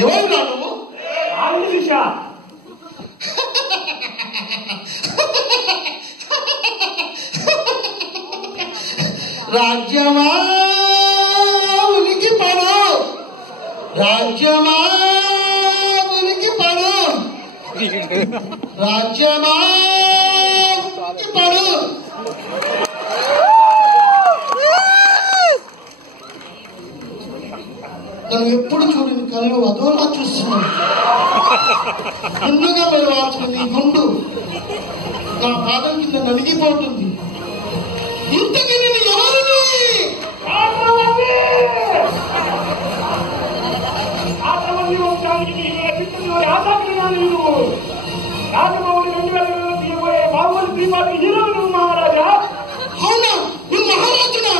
ఎవరు నువ్వు? రాజ్యమా ఉనికి పడు, రాజ్యమా ఉనికి పడు, రాజ్యమా ఉనికి పడు. నన్ను ఎప్పుడు చూడని కళ్ళు అదోలా చూస్తున్నాను. గుండుగా వెళ్ళవలసిన నీ గుండు నా పాదం కింద నలిగిపోతుంది. ఇంతకీ నేను ఎవరిని? మహారాజా అవునా? నీ మహారాజునా?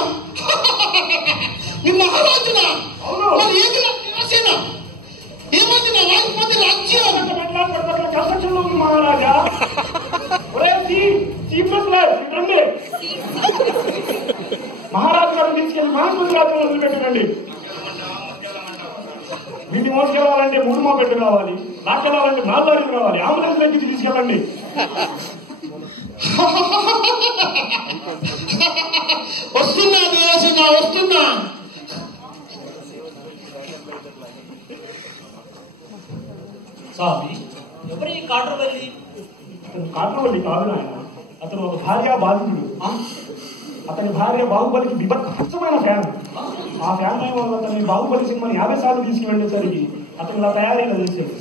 నీ మహారాజునా? మరి ఏది రాసేనా? ఏమంది నా రాకపోతే రాజ్యం కష్టంలో ఉంది మహారాజా. మహారాజు గారిని తీసుకెళ్లి మహాస్పతి రాజ్యంలో వదిలిపెట్టండి. వీటిని మోసుకెళ్ళాలంటే 3 మోపెట్టు కావాలి, లాక్కెళ్ళాలంటే 4 లారీలు కావాలి. అంబులెన్స్ దగ్గరికి తీసుకెళ్ళండి. వస్తున్నా దేవసేన, వస్తున్నా. స్వామి, ఎవరి కాట్రవల్లి? అతను కాట్రవల్లి కాదు ఆయన. అతను ఒక భార్య బాధితుడు. అతని భార్య బాహుబలికి విభత్సమైన ఫ్యాన్. ఆ ఫ్యాన్ అయ్యే వల్ల అతని బాహుబలి సినిమాని 50 సార్లు తీసుకువెళ్ళేసరికి అతను ఇలా తయారీగా చేసేది.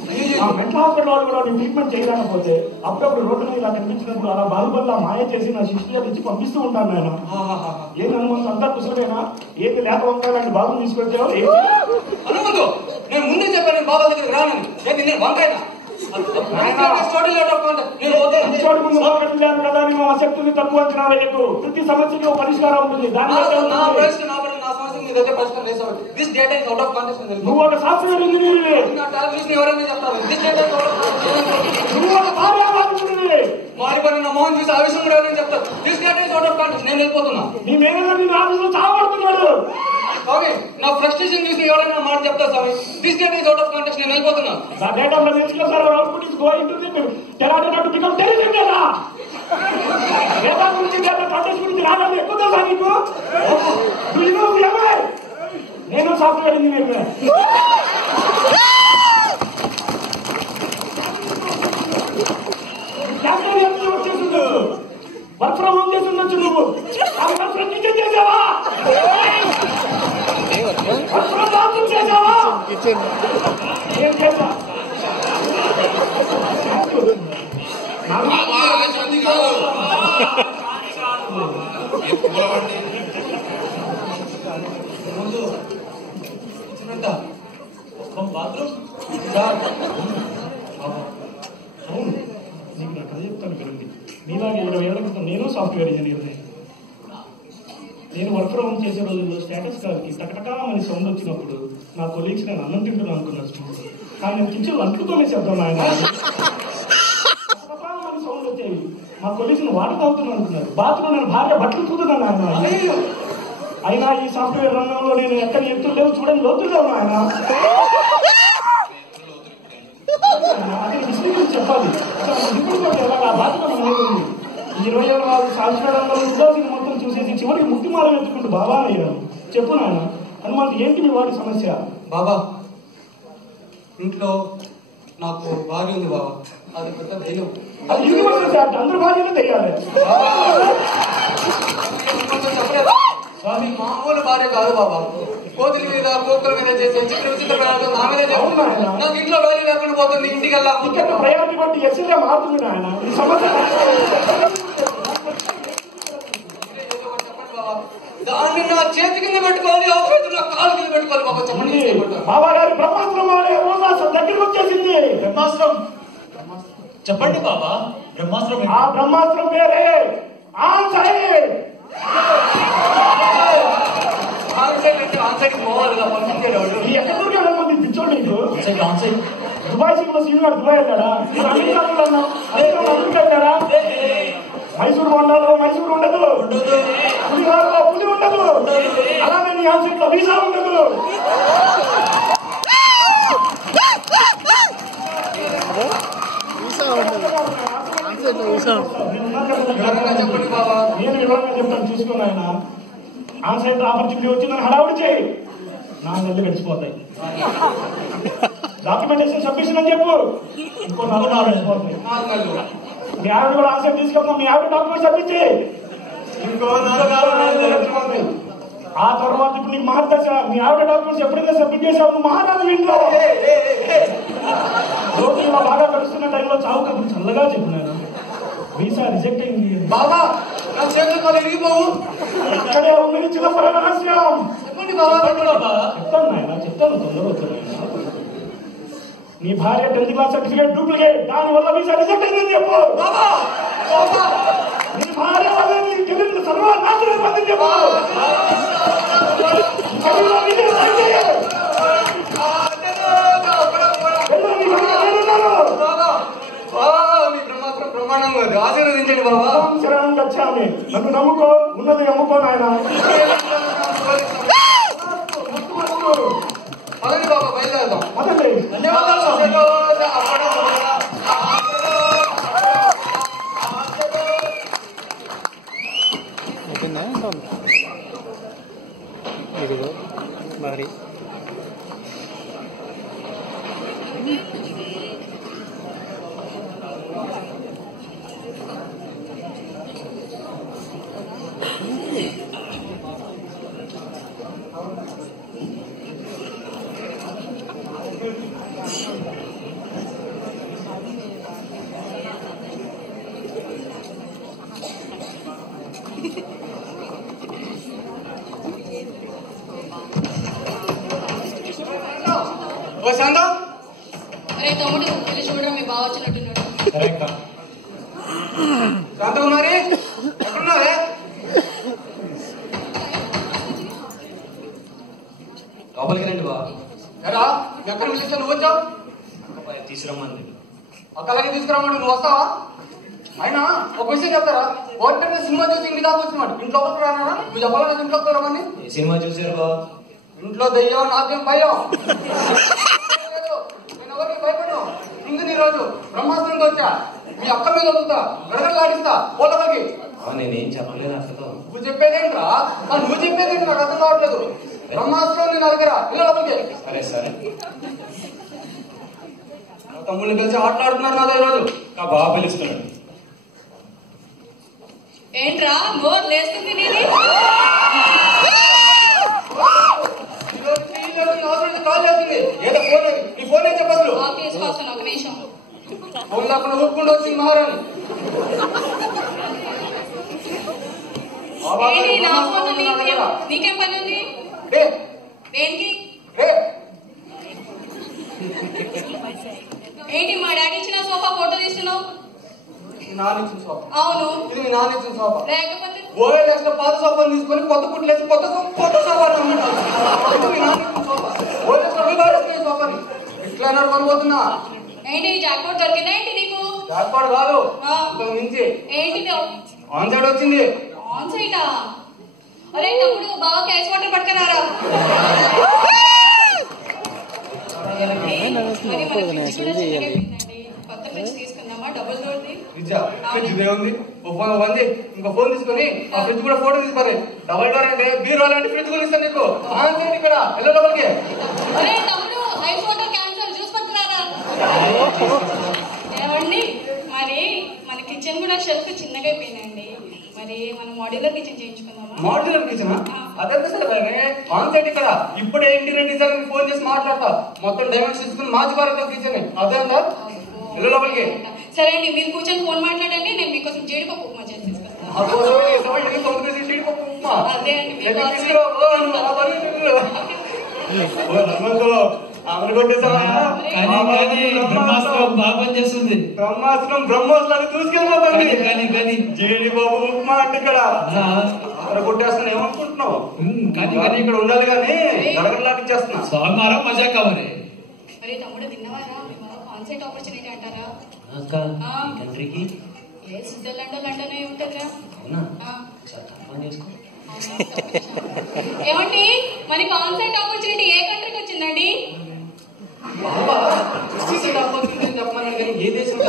ఆ మెంటల్ హాస్పిటల్ వాళ్ళు కూడా ట్రీట్మెంట్ చేయలేకపోతే అప్పుడప్పుడు రోడ్డు ఇలా కనిపించినప్పుడు అలా బాహుబలిలా మాయ చేసి నా శిష్యుగా తెచ్చి పంపిస్తూ ఉంటాను నేను. ఏది హనుమంతు అంతా కుసలమేనా? ఏది లేక వంకాయలాంటి బాబుని తీసుకొచ్చావు? హనుమంతు, నేను ముందే చెప్పాను బాబా దగ్గరికి రానని. నేను వంకాయనా? కదా మా శక్తిని తక్కువ అంచనా వేయకు. ప్రతి సమస్యకి ఒక పరిష్కారం ఉంటుంది. నువ్వు ఒక సాఫ్ట్వేర్ ఇంజనీర్, మారిపోయిన నా మోహన్ చూసి ఆ విషయం కూడా ఎవరైనా చెప్తారు. This data is out of context. నేను వెళ్ళిపోతున్నా. నీ మేనేజర్ నీ ఆఫీసులో చావబడుతున్నాడు. స్వామి, నా ఫ్రస్ట్రేషన్ చూసి ఎవరైనా మాట చెప్తారు స్వామి. This data is out of context. నేను వెళ్ళిపోతున్నా. The data of the national server output is going to the data to become television data. Data గురించి data contest గురించి రాగానే ఎక్కువ తెలుసా నీకు? Do you know who? నేను సాఫ్ట్వేర్ ఇంజనీర్. క్యాప్టెన్ ఎంత వచ్చేసింది? వర్క్ ఫ్రమ్ హోమ్ చేస్తుండొచ్చు నువ్వు. వర్క్ ఫ్రమ్ కిచెన్ చేసావా? వర్క్ ఫ్రమ్ బాత్రూమ్ చేసావా? ఏం చేసా? బాత్రూమ్ అవును, నీకు నా కథ చెప్తాను వినండి. మీలాగే 20 ఏళ్ల క్రితం నేను సాఫ్ట్వేర్ ఇంజనీర్నే. నేను వర్క్ ఫ్రమ్ హోమ్ చేసే రోజుల్లో స్టేటస్ కార్కి టకటకాలని సౌండ్ వచ్చినప్పుడు నా కొలీగ్స్ నేను అన్నం తింటున్నాను అనుకున్నాను. కానీ నేను కిచెన్ అంటుకుతోనే చెప్తాను ఆయన. టకటకాలని సౌండ్ వచ్చేవి. మా కొలీగ్స్ వాటర్ తాగుతున్నాను అనుకున్నారు. బాత్రూమ్ నేను భార్య బట్టలు చూస్తున్నాను ఆయన. అయినా ఈ సాఫ్ట్వేర్ రంగంలో నేను ఎక్కడ ఎత్తులు లేవు చూడండి, లోతులు లేవు ఆయన. అదే హిస్టరీ గురించి చెప్పాలి. ఇప్పుడు ఎలాగా బాధ్యత మనది. 20 ఏళ్ళ వాళ్ళు సాఫ్ట్వేర్ రంగంలో ఉద్యోగిని మొత్తం చూసేసి చివరికి ముక్తి మార్గం ఎత్తుకుంటూ బాబా అయ్యారు. చెప్పు నాయన, హనుమంతు ఏంటి మీ వాడి సమస్య? బాబా, ఇంట్లో నాకు భార్య ఉంది బాబా. అది పెద్ద దైవం. అది యూనివర్సల్ ఫ్యాక్ట్. అందరూ భార్యనే తెలియాలి. స్వామి, మామూలు భార్య కాదు బాబా. కోతుల మీద కుక్కల మీద చేసే చిత్ర విచిత్ర ప్రయాణం నా మీద చేస్తున్నా. నాకు ఇంట్లో వాల్యూ లేకుండా పోతుంది. ఇంటికల్లా ఇక్కడ ప్రయారిటీ బట్టి ఎస్ఎల్ఏ మారుతుంది నాయన. ఈ సమస్య దాన్ని నా చేతి కింద పెట్టుకోవాలి, అవసరం నా కాలు కింద పెట్టుకోవాలి బాబా. చెప్పండి. బాబా గారి బ్రహ్మాస్త్రం ఆడే రోజు దగ్గరికి వచ్చేసింది. బ్రహ్మాస్త్రం చెప్పండి బాబా. బ్రహ్మాస్త్రం ఆ బ్రహ్మాస్త్రం పేరే ఆన్సర్. ఆన్సైడ్కి పోవాలిగా పంపించేవాడు. ఈ ఎక్కడ దొరికాడు మంది పిచ్చోడు నీకు? ఆన్సైడ్ దుబాయ్ సినిమా సీన్ గారు దుబాయ్ వెళ్ళాడా? అమెరికా వెళ్ళాడా? మైసూరు బొండాలో మైసూరు ఉండదు, పులిహారలో పులి ఉండదు, అలాగే నీ ఆన్సైట్ లో వీసా ఉండదు. చెప్పండి బాబా. నేను వివరంగా చెప్తాను, చూసుకున్నా ఆయన. ఆన్సైట్ ఆపర్చునిటీ వచ్చిందని హడావుడి చేయి, 4 నెలలు గడిచిపోతాయి. డాక్యుమెంటేషన్ సబ్మిషన్ అని చెప్పు, ఇంకో 4 నెలలు గడిచిపోతాయి. మీ ఆవిడ కూడా ఆన్సైట్ తీసుకెళ్తాం, మీ ఆవిడ డాక్యుమెంట్ సబ్మిట్ చేయి, ఇంకో 4 నెలలు గడిచిపోతాయి. ఆ తర్వాత ఇప్పుడు నీకు మహర్దశ. మీ ఆవిడ డాక్యుమెంట్స్ ఎప్పుడైతే సబ్మిట్ చేసావు నువ్వు మహారాజు ఇంట్లో. రోజు ఇలా బాగా గడుస్తున్న టైంలో చావు కబుర్లు చల్లగా చెప్పినాను. వీసా రిజెక్ట్ అయింది బాబా. నా చేతులు కాలు ఎరిగిపోవు. అక్కడే ఉంది చిదంబర రహస్యం. చెప్పండి బాబా. చెప్తాను నాయన, చెప్తాను, తొందరగా వచ్చాను. నీ భార్య 10th క్లాస్ సర్టిఫికేట్ డూప్లికేట్, దాని వల్ల వీసా రిజెక్ట్ అయిందని చెప్పు. బాబా బాబా. నీ భార్య వల్ల నీ కెరీర్ సర్వనాశనం అయిపోతుందని చెప్పు. బ్రహ్మాండంగా ఆశీర్వదించండి బాబా. శరణం గచ్చామి. నన్ను నమ్ముకో, ఉన్నది అమ్ముకో నాయన. పదండి బాబా, బయలుదేరదాం. అదండి, ధన్యవాదాలు స్వామి. ఇదిగో మరి ఓ శాంతం. అరే తమ్ముడు, వెళ్ళి చూడడం మీ బావ వచ్చినట్టున్నాడు. సరే అక్క. శాంతకుమారి ఎక్కడున్నారే? లోపలికి రండి బా. ఎరా ఎక్కడ పిలిస్తే నువ్వు వచ్చావు? తీసుకురమ్మంది. ఒక్కలాగే తీసుకురామంటే నువ్వు వస్తావా? అయినా ఒక విషయం చెప్తారా? ఓటర్ సినిమా చూసి ఇంటి దాకా వచ్చినాడు. ఇంట్లో ఒకటి రానా? నువ్వు చెప్పాలని ఇంట్లోకి రమ్మని. ఏ సినిమా చూసారు బా? ఇంట్లో దెయ్యం, నాకేం భయం. నేను ఎవరికి భయపడను. ఇందుకు ఈ రోజు బ్రహ్మాస్త్రంకి వచ్చా. మీ అక్క మీద వదులుతా, గడగలు ఆడిస్తా పోలకి. నేనేం చెప్పలేదు అక్కతో. నువ్వు చెప్పేదేంట్రా? నువ్వు చెప్పేదేంటి నాకు అర్థం కావట్లేదు. బ్రహ్మాస్త్రం నేను దగ్గర పిల్లలకి. సరే సరే. తమ్ముళ్ళు కలిసి ఆటలాడుతున్నారు నాతో ఈరోజు. బాగా పిలుస్తున్నాడు. ఏంట్రా నోరు లేస్తుంది నీది? కాల్ చేస్తుంది. ఏదో ఫోన్, నీ ఫోన్ ఏం చెప్పదు. తీసుకొస్తాను, ఒక నిమిషం. ఫోన్ లేకుండా ఊరుకుంటూ వచ్చింది మహారాణి. ఏంటి నా ఫోన్ నీకేం పని ఉంది? దేనికి? ఏంటి మా డాడీ ఇచ్చిన సోఫా ఫోటో తీస్తున్నావు? నానిచ్చిన సోఫా. అవును. ఇది మీ నానిచ్చిన సోఫా. లేకపోతే ఓఎల్ఎక్స్ లో పాత సోఫాను తీసుకొని కొత్త కుట్లేసి కొత్త సోఫా ఇది మీ నానిచ్చిన సోఫా. ఓఎల్ఎక్స్ లో రివారేసిన సోఫాని ఇట్లా అనుకోబోతున్నా. ఏంటి జాక్పాట్ దొరికిందా ఏంటి నీకు? జాక్పాట్ కాదు, ఆ. ఇంతకు మించి ఏంటిది? ఆన్ సైడ్ వచ్చింది. ఆన్ సైటా? అరే తమ్ముడు, బాగా క్యాష్ వాటర్ పట్టుకున్నారా? మరి మన ఫ్రిడ్జ్ కూడా చిన్నగా అయిపోయిందండి. కొత్త ఫ్రిడ్జ్ తీసుకుందామా? డబుల్ డోర్ది. ఫ్రిడ్జా? ఫ్రిడ్జ్ ఇదే ఉంది. ఉంది. ఇంకో ఫోన్ తీసుకొని ఆ ఫ్రిడ్జ్ కూడా ఫోటో తీసుకోవాలి. డబల్ డోర్ అంటే బీరో లాంటి ఫ్రిడ్జ్ కూడా ఇస్తాను నీకు. ఆన్ సైడ్ ఇక్కడ ఎల్లో లోపలికి. అరే తమ్ముడు, ఐస్ వాటర్ క్యాన్సల్, జ్యూస్ పట్టుకున్నారా? ఏమండి, మరి మన కిచెన్ కూడా షెల్ఫ్ చిన్నగా అయిపోయిందండి. మరి మనం మోడ్యులర్ కిచెన్ చేయించుకుందామా? మోడ్యులర్ కిచెన్ అదంతా సరే. ఆన్ సైడ్ ఇక్కడ ఇప్పుడే ఇంటీరియర్ డిజైన్ ఫోన్ చేసి మాట్లాడతా. మొత్తం డైమెన్షన్స్ తీసుకుని మార్చుకోవాలి కిచెన్. అదే అందా ఎల్లో లోపలికి. సరే అండి, మీరు కూర్చొని ఫోన్ మాట్లాడండి, నేను మీకోసం జీడిపప్పు ఉప్మా చేసి తీసుకొస్తాను. అదే అండి, ఆమెను కొట్టేసావా? బ్రహ్మాస్త్రం బాగా పనిచేస్తుంది. బ్రహ్మాస్త్రం బ్రహ్మోత్సవాలు చూసుకెళ్ళిపోతుంది. కానీ జేడి బాబు కుమార్ అంటే ఇక్కడ అక్కడ కొట్టేస్తాను ఏమనుకుంటున్నావు? కానీ ఇక్కడ ఉండాలి కానీ గడగడలాటిచ్చేస్తున్నా. సోమవారం మజా కవరే. మరి తమ్ముడు తిన్నవారా? కాన్సెప్ట్ ఆపర్చునిటీ అంటారా? అక్క ఈ కంట్రీకి ఏ స్విట్జర్లాండ్ లండన్ అయి ఉంటుందిరా. అవునా సార్ కన్ఫర్మ్ చేసుకో. ఏమండి మరి కాన్సెప్ట్ ఆపర్చునిటీ ఏ కంట్రీకి వచ్చిందండి? చెప్పమన్నాను కానీ ఏ దేశం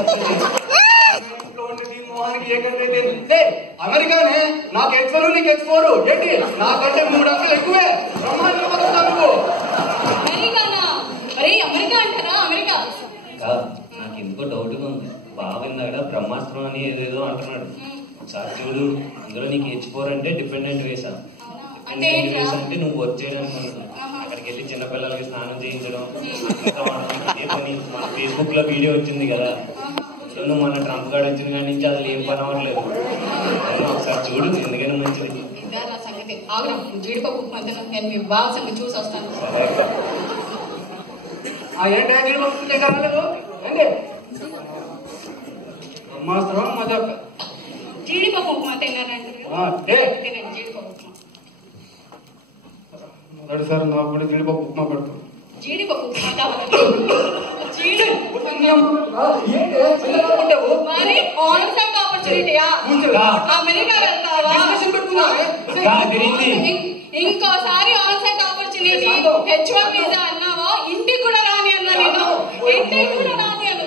మోహానికి ఏ కంట్రీ అయితే అమెరికానే. నాకు X1 నీకు X4 ఏంటి? నాకంటే 3 అంకెలు ఎక్కువే. బ్రహ్మాండంగా బతుకుతావు నువ్వు. అమెరికానా? మరి అమెరికా అంటారా? అమెరికా నాకు ఎందుకో డౌట్గా ఉంది. బాగా ఇందాక బ్రహ్మాస్త్రం అని ఏదేదో అంటున్నాడు. ఒకసారి చూడు, అందులో నీకు H4 అంటే డిపెండెంట్ వేసా. డిపెండెంట్ వేసా అంటే నువ్వు వర్క్ చేయడానికి ఉంటుంది. అక్కడికి వెళ్ళి చిన్నపిల్లలకి స్నానం చేయించడం ఏ పని. మన ఫేస్బుక్ లో వీడియో వచ్చింది కదా, నువ్వు మన ట్రంప్ కార్డు వచ్చిన కాడి నుంచి అసలు ఏం పని అవ్వట్లేదు. ఒకసారి చూడు, ఎందుకైనా మంచిది. సంగతి ఆగ్రా జీడిపప్పు మధ్యలో నేను మీ బాగా సంగతి చూసి వస్తాను. ఏంటి జీడిపప్పు రాలేదు ఏంటి? బ్రహ్మాస్త్రం మజాక. జీడిపప్పు ఉప్మా తిన్నారంటే జీడిపప్పు ఉప్మా. మొదటిసారి నాకు కూడా జీడిపప్పు ఉప్మా పెడతాను. జీడిపప్పు ఉప్మా కావాలి. మరి ఆన్సైట్ ఆపర్చునిటీయా? అమెరికా వెళ్తావా? ఇంకోసారి ఆన్సైట్ ఆపర్చునిటీ H1 వీసా అన్నావా? ఇంటికి కూడా రాని అన్నా నేను. ఇంటికి కూడా రాని అను.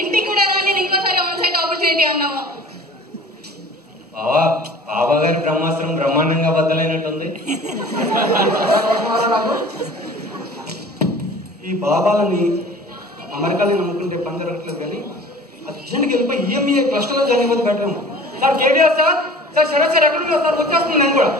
ఇంటికి కూడా రాని ఇంకోసారి ఆన్సైట్ ఆపర్చునిటీ అన్నావా? బాబా గారి బ్రహ్మాస్త్రం బ్రహ్మాండంగా బద్దలైనట్టుంది. ఈ బాబాలని అమెరికాలో నమ్ముకుంటే పని జరగట్లేదు కానీ అర్జెంట్కి వెళ్ళిపోయి EMEA క్లస్టర్లో జాయిన్ అయిపోతే better. Sir KTR sir, sir Sharath sir ఎక్కడ ఉన్నారు సార్? వచ్చేస్తున్నాను నేను కూడా.